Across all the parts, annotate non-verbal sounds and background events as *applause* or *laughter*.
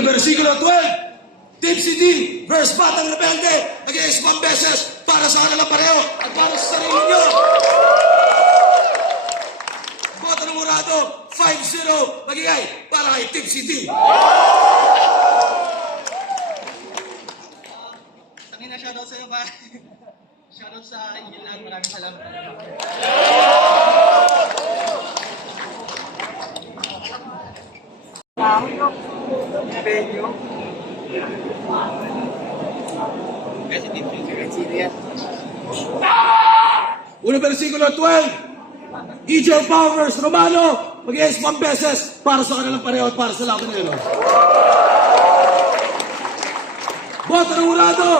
Una versikulo 12. Team CD versus Batang Rebelde. One beses para sa kanilang pareho at para sa sarili nyo. Boto ng Murado, 5-0. Magigay para kay Team CD. Tangina, shoutout sa'yo ba? *laughs* shoutout sa Ilan, maraming salamat. Una versikulo 12. EJ Powers Romano. One beses para sa kanilang pareho at para sa laban nila. Boto ng Murado,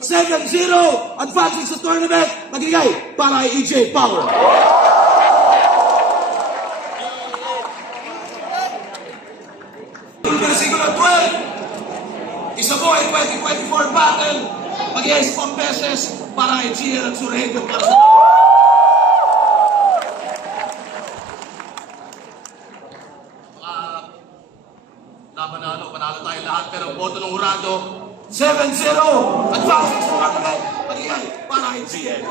7-0. Advancing sa tournament. Magigay para kay EJ Power. Versikulo 12. Isa po ay 2024 battle. Mag-against one beses para kay GL at Surejo para sa Laban na ano, panalo tayo lahat, pero boto ng Hurado, 7-0! Advancing sa tournament, magigay para kay GL.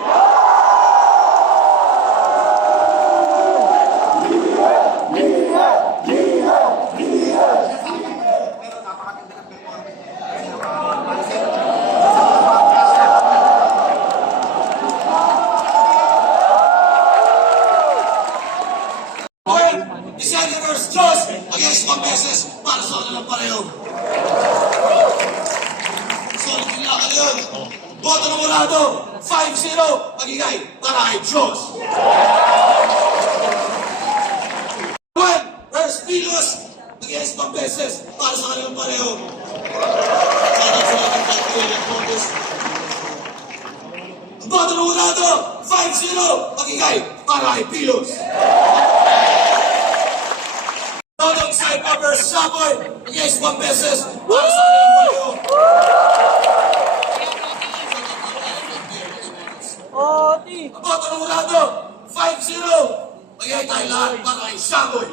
Isang versus Diyos against one beses para sa kanilang pareho. Solid yung lakad yun. Boto ng Murado, 5-0, magigay para kay Diyos. Juan versus Pilos against one beses para sa kanilang pareho. Sana sa ating pagkakil ng Congress. Boto ng Murado, 5-0, magigay para kay Pilos. Tolong Saipa versus Saboy against one beses para sa pareho. Oti! Boto ng Murado, 5-0. Magigay tayo lahat para kay Saboy.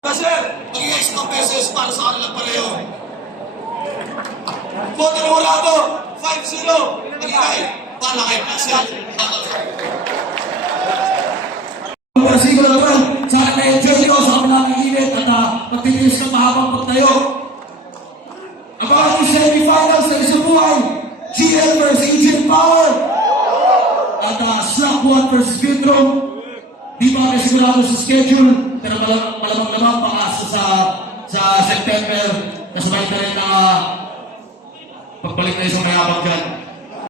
Kasi, magigay isang beses para sa kanilang pareho. Boto ng Murado, 5-0. Magigay para kay Pascal. Versikulo magtitiis ng mahabang pagtayo. Ang mga semi-finals sa isang buhay, GL versus Agent Power. At uh, Slack 1 versus Vidrom. Di pa kami sigurado sa schedule, pero malam- malamang-lamang paasa sa sa September. Kasabay na rin na pagbalik na isang mayabang dyan.